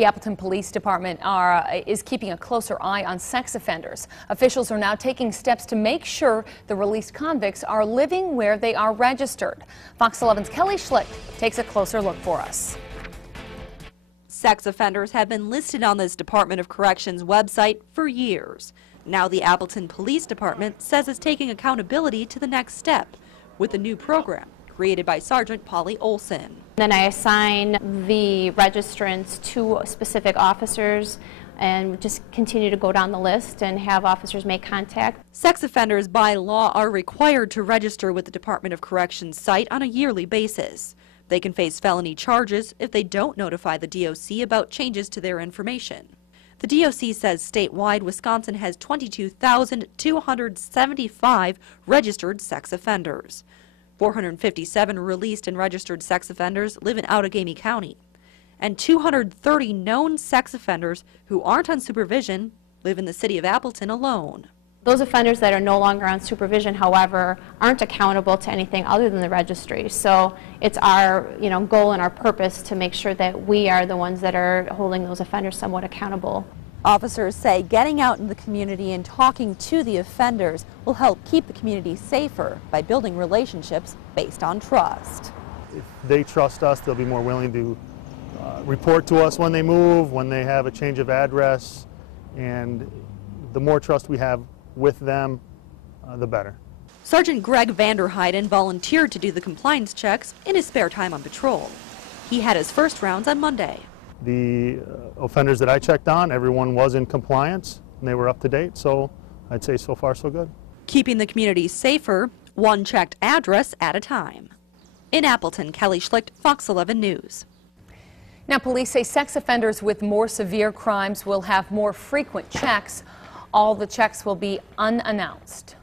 The Appleton Police Department is keeping a closer eye on sex offenders. Officials are now taking steps to make sure the released convicts are living where they are registered. Fox 11's Kelly Schlicht takes a closer look for us. Sex offenders have been listed on this Department of Corrections website for years. Now the Appleton Police Department says it's taking accountability to the next step with a new program created by Sergeant Polly Olson. Then I assign the registrants to specific officers and just continue to go down the list and have officers make contact. Sex offenders by law are required to register with the Department of Corrections site on a yearly basis. They can face felony charges if they don't notify the DOC about changes to their information. The DOC says statewide, Wisconsin has 22,275 registered sex offenders. 457 released and registered sex offenders live in Outagamie County, and 230 known sex offenders who aren't on supervision live in the city of Appleton alone. Those offenders that are no longer on supervision, however, aren't accountable to anything other than the registry. So it's our goal and our purpose to make sure that we are the ones that are holding those offenders somewhat accountable. Officers say getting out in the community and talking to the offenders will help keep the community safer by building relationships based on trust. If they trust us, they'll be more willing to report to us when they move, when they have a change of address, and the more trust we have with them, the better. Sergeant Greg Vanderheiden volunteered to do the compliance checks in his spare time on patrol. He had his first rounds on Monday. The offenders that I checked on, everyone was in compliance and they were up to date, so I'd say so far so good. Keeping the community safer, one checked address at a time. In Appleton, Kelly Schlicht, Fox 11 News. Now, police say sex offenders with more severe crimes will have more frequent checks. All the checks will be unannounced.